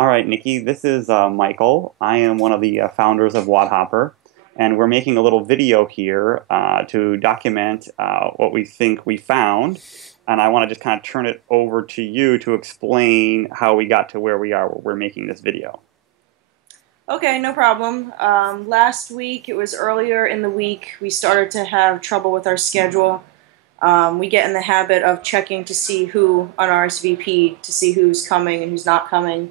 All right, Nikki, this is Michael. I am one of the founders of WODHOPPER, and we're making a little video here to document what we think we found. And I want to just kind of turn it over to you to explain how we got to where we are, where we're making this video. Okay, no problem. Last week, it was earlier in the week, we started to have trouble with our schedule. We get in the habit of checking to see who on RSVP, to see who's coming and who's not coming.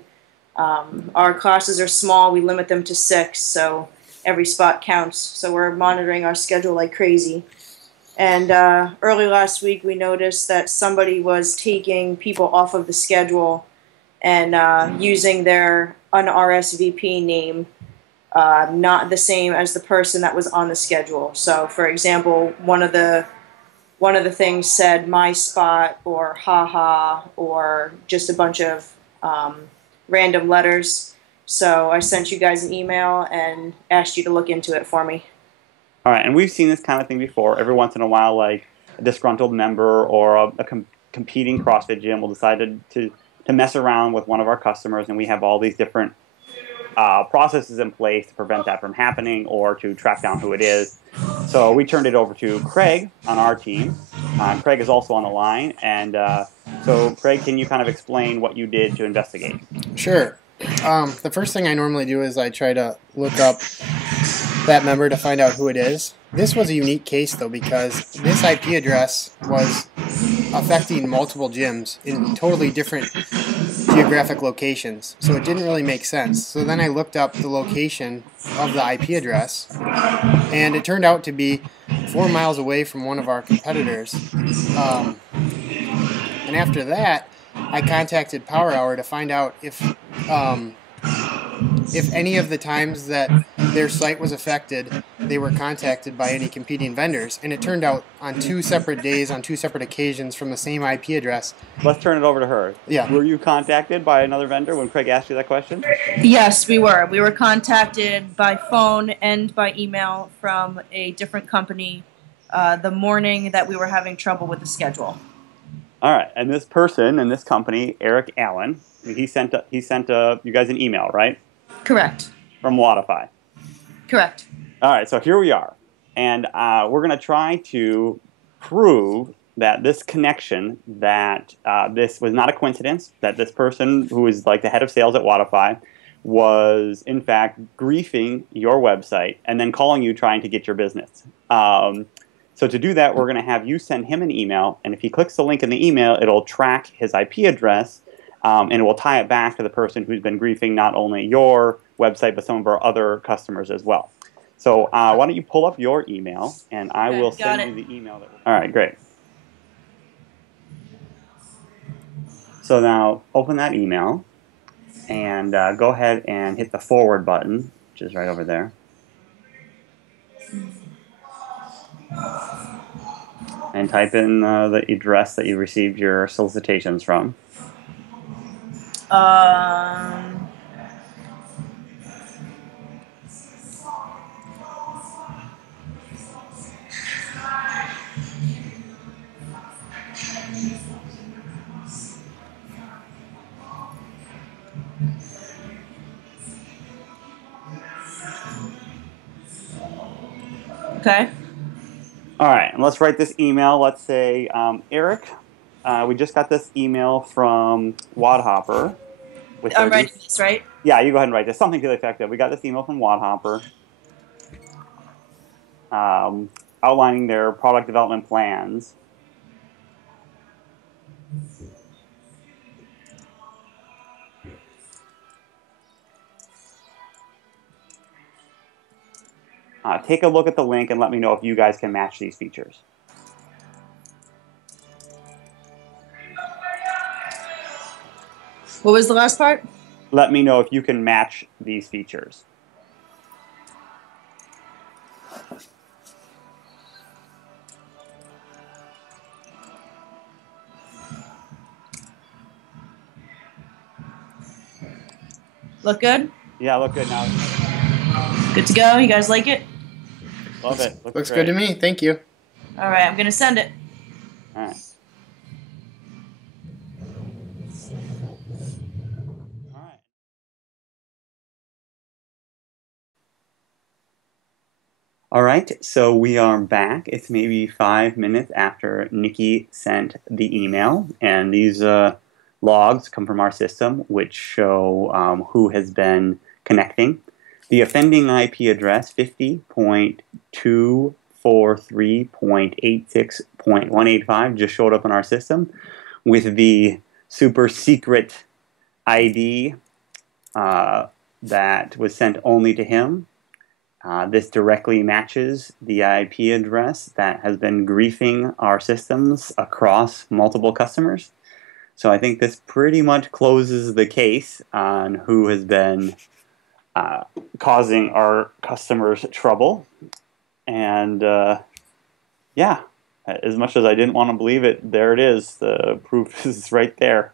Our classes are small, we limit them to 6, so every spot counts. So we're monitoring our schedule like crazy. And early last week, we noticed that somebody was taking people off of the schedule and using their un-RSVP name, not the same as the person that was on the schedule. So, for example, one of the things said "my spot" or "haha" or just a bunch of random letters. So I sent you guys an email and asked you to look into it for me. All right, and we've seen this kind of thing before. Every once in a while, like a disgruntled member or a competing CrossFit gym will decide to mess around with one of our customers, and we have all these different processes in place to prevent that from happening or to track down who it is. So we turned it over to Craig on our team. Craig is also on the line, and so Craig, can you kind of explain what you did to investigate? Sure. The first thing I normally do is I try to look up that member to find out who it is. This was a unique case though because this IP address was affecting multiple gyms in totally different geographic locations, so it didn't really make sense. So then I looked up the location of the IP address, and it turned out to be 4 miles away from one of our competitors. And after that, I contacted Power Hour to find out if any of the times that their site was affected, they were contacted by any competing vendors. And it turned out on 2 separate days, on 2 separate occasions from the same IP address. Let's turn it over to her. Yeah. Were you contacted by another vendor when Craig asked you that question? Yes, we were. We were contacted by phone and by email from a different company the morning that we were having trouble with the schedule. All right, and this person and this company, Eric Allen, he sent you guys an email, right? Correct. From WODIFY. Correct. All right, so here we are, and we're going to try to prove that this connection, that this was not a coincidence, that this person who is like the head of sales at WODIFY was in fact griefing your website and then calling you trying to get your business. So to do that, we're going to have you send him an email, and if he clicks the link in the email, it'll track his IP address, and it will tie it back to the person who's been griefing not only your website, but some of our other customers as well. So why don't you pull up your email, and I will send you the email. All right, great. So now open that email, and go ahead and hit the forward button, which is right over there. And type in the address that you received your solicitations from. Okay. All right, and let's write this email. Let's say, Eric, we just got this email from WODHOPPER. I'm writing this, right? Yeah, you go ahead and write this. Something to the effect of, we got this email from WODHOPPER outlining their product development plans. Take a look at the link and let me know if you guys can match these features. What was the last part? Let me know if you can match these features. Look good? Yeah, look good now. Good to go? You guys like it? Love it. Looks good to me. Thank you. All right, I'm going to send it. All right. All right, so we are back. It's maybe 5 minutes after Nikki sent the email, and these logs come from our system, which show who has been connecting. The offending IP address, 50.243.86.185, just showed up in our system with the super secret ID that was sent only to him. This directly matches the IP address that has been griefing our systems across multiple customers. So I think this pretty much closes the case on who has been causing our customers trouble. And yeah, as much as I didn't want to believe it, there it is. The proof is right there.